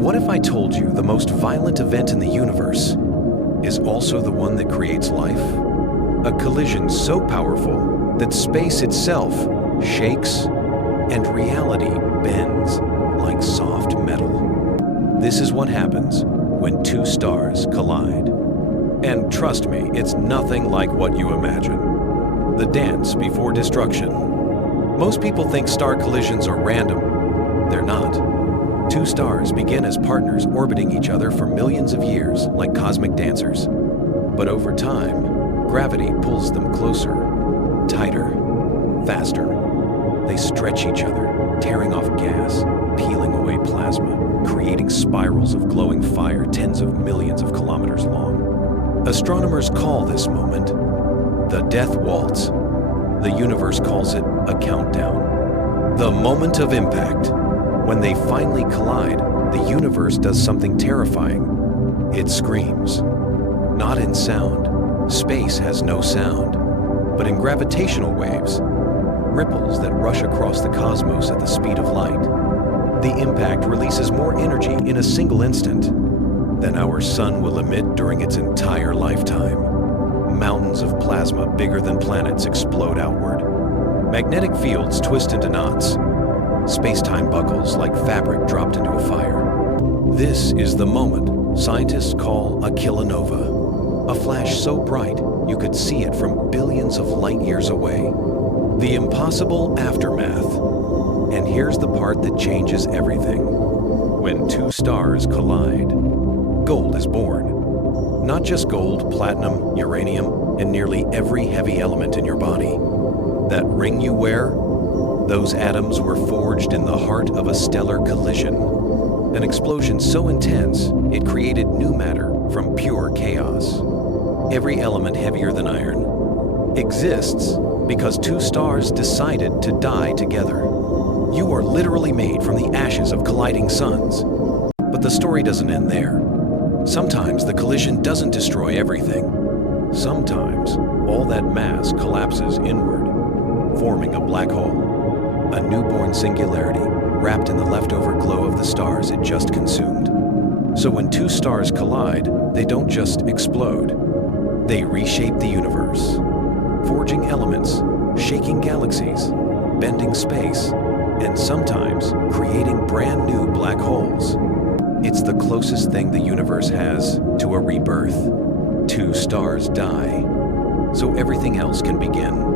What if I told you the most violent event in the universe is also the one that creates life? A collision so powerful that space itself shakes and reality bends like soft metal. This is what happens when two stars collide. And trust me, it's nothing like what you imagine. The dance before destruction. Most people think star collisions are random. They're not. Two stars begin as partners orbiting each other for millions of years, like cosmic dancers. But over time, gravity pulls them closer, tighter, faster. They stretch each other, tearing off gas, peeling away plasma, creating spirals of glowing fire tens of millions of kilometers long. Astronomers call this moment the Death Waltz. The universe calls it a countdown. The moment of impact. When they finally collide, the universe does something terrifying. It screams. Not in sound. Space has no sound. But in gravitational waves, ripples that rush across the cosmos at the speed of light. The impact releases more energy in a single instant than our sun will emit during its entire lifetime. Mountains of plasma bigger than planets explode outward. Magnetic fields twist into knots. Space-time buckles like fabric dropped into a fire. This is the moment scientists call a kilonova, a flash so bright you could see it from billions of light years away. The impossible aftermath. And here's the part that changes everything. When two stars collide, gold is born. Not just gold, platinum, uranium, and nearly every heavy element in your body. That ring you wear, those atoms were forged in the heart of a stellar collision. An explosion so intense, it created new matter from pure chaos. Every element heavier than iron exists because two stars decided to die together. You are literally made from the ashes of colliding suns. But the story doesn't end there. Sometimes the collision doesn't destroy everything. Sometimes all that mass collapses inward, forming a black hole, a newborn singularity wrapped in the leftover glow of the stars it just consumed. So when two stars collide, they don't just explode. They reshape the universe, forging elements, shaking galaxies, bending space, and sometimes creating brand new black holes. It's the closest thing the universe has to a rebirth. Two stars die, so everything else can begin.